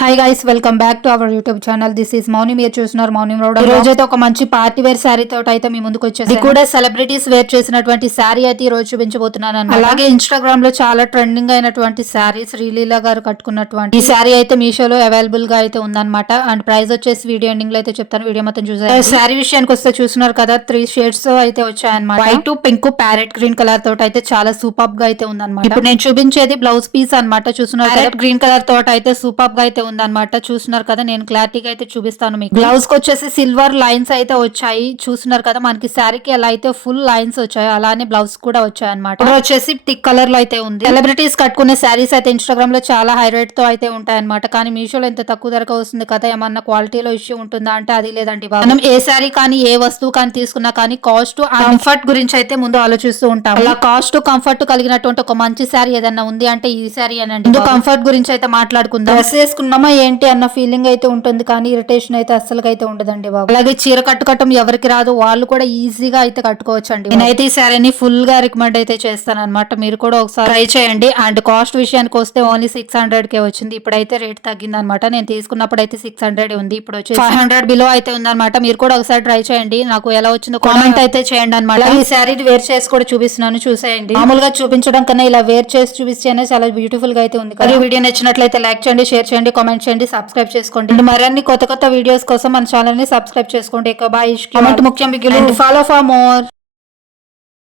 Hi guys welcome back to our YouTube channel this is Mouni మీరు చూస్తున్నారు మౌని road ఈ రోజు అయితే ఒక మంచి పార్టీ వేర్ శారీ తోటి అయితే మీ ముందుకు వచ్చేసి కూడా సెలబ్రిటీస్ వేర్ చేసినటువంటి శారీ అయితే ఈ రోజు చూపించబోతున్నాను. అలాగే ఇన్స్టాగ్రామ్లో చాలా ట్రెండింగ్ అయినటువంటి శారీ శ్రీలీల గారు కట్టుకున్నటువంటి ఈ శారీ అయితే మీషోలో అవైలబుల్గా అయితే ఉందన్నమాట. అండ్ ప్రైస్ వచ్చేసి వీడియో ఎండింగ్లో అయితే చెప్తాను. వీడియో మొత్తం చూసారు శారీ విషయానికి వస్తే చూస్తున్నారు కదా త్రీ షేడ్స్ అయితే వచ్చాయన్నమాట. White pink parrot green colour తోటి అయితే చాలా సూపర్గా అయితే ఉందన్నమాట. ఇప్పుడు నేను చూపించేది బ్లౌజ్ పీస్ అన్నమాట. చూస్తున్నారు గ్రీన్ కలర్ తోటి అయితే సూపర్గా అయితే ఉందన్నమాట. చూస్తున్నారు కదా నేను క్లారిటీగా అయితే చూపిస్తాను మీకు. బ్లౌజ్కి వచ్చేసి సిల్వర్ లైన్స్ అయితే వచ్చాయి. చూస్తున్నారు కదా మనకి శారీకి ఎలా అయితే ఫుల్ లైన్స్ వచ్చాయి అలానే బ్లౌజ్ కూడా వచ్చాయి అనమాట వచ్చేసి టిక్ కలర్లో అయితే ఉంది. సెలబ్రిటీస్ కట్టుకునే శారీస్ అయితే ఇన్స్టాగ్రామ్లో చాలా హై రేట్తో అయితే ఉంటాయి అనమాట కానీ మీషోలో ఎంత తక్కువ ధరకు వస్తుంది కదా ఏమన్నా క్వాలిటీలో ఇష్యూ ఉంటుందా అంటే అది లేదండి. మనం ఏ శారీ కానీ ఏ వస్తువు కానీ తీసుకున్నా కానీ కాస్ట్ కంఫర్ట్ గురించి అయితే ముందు ఆలోచిస్తూ ఉంటాం అలా కాస్ట్ కంఫర్ట్ కలిగినటువంటి ఒక మంచి శారీ ఏదన్నా ఉంది అంటే ఈ శారీ అనండి కంఫర్ట్ గురించి అయితే మాట్లాడుకుందాం. డ్రెస్ వేసుకున్నామా ఏంటి అన్న ఫీలింగ్ అయితే ఉంటుంది కానీ ఇరిటేషన్ అయితే అస్సలు అయితే ఉండదండి బాబు. అలాగే చీర కట్టుకోవటం ఎవరికి రాదు వాళ్ళు కూడా ఈజీగా అయితే కట్టుకోవచ్చు అండి నేనైతే ఈ శారీని ఫుల్గా రికమెండ్ అయితే చేస్తాను అనమాట మీరు కూడా ఒకసారి ట్రై చేయండి. అండ్ కాస్ట్ విషయానికి వస్తే ఓన్లీ సిక్స్ హండ్రెడ్ కే వచ్చింది. ఇప్పుడైతే రేట్ తగ్గింది అనమాట నేను తీసుకున్నప్పుడు అయితే సిక్స్ హండ్రెడ్ ఉంది. ఇప్పుడు వచ్చి ఫైవ్ హండ్రెడ్ బిలో అయితే ఉందన్నమాట. మీరు కూడా ఒకసారి ట్రై చేయండి. నాకు ఎలా వచ్చిందో కామెంట్ అయితే చేయండి అనమాట ఈ శారీ వేర్ చేసి కూడా చూపిస్తున్నాను చూసేయండి. మామూలుగా చూపించడం కన్నా ఇలా వేర్ చేసి చూపిస్తేనే చాలా బ్యూటిఫుల్గా అయితే ఉంది వీడియో నచ్చినట్లయితే లైక్ చేయండి షేర్ చేయండి కామెంట్ చేయండి సబ్స్క్రైబ్ చేసుకోండి. మరిన్ని కొత్త కొత్త వీడియోస్ కోసం మన ఛానల్ని సబ్స్క్రైబ్ చేసుకోండి. బాయ్ కామెంట్ ముఖ్యం ఫాలో ఫర్ మోర్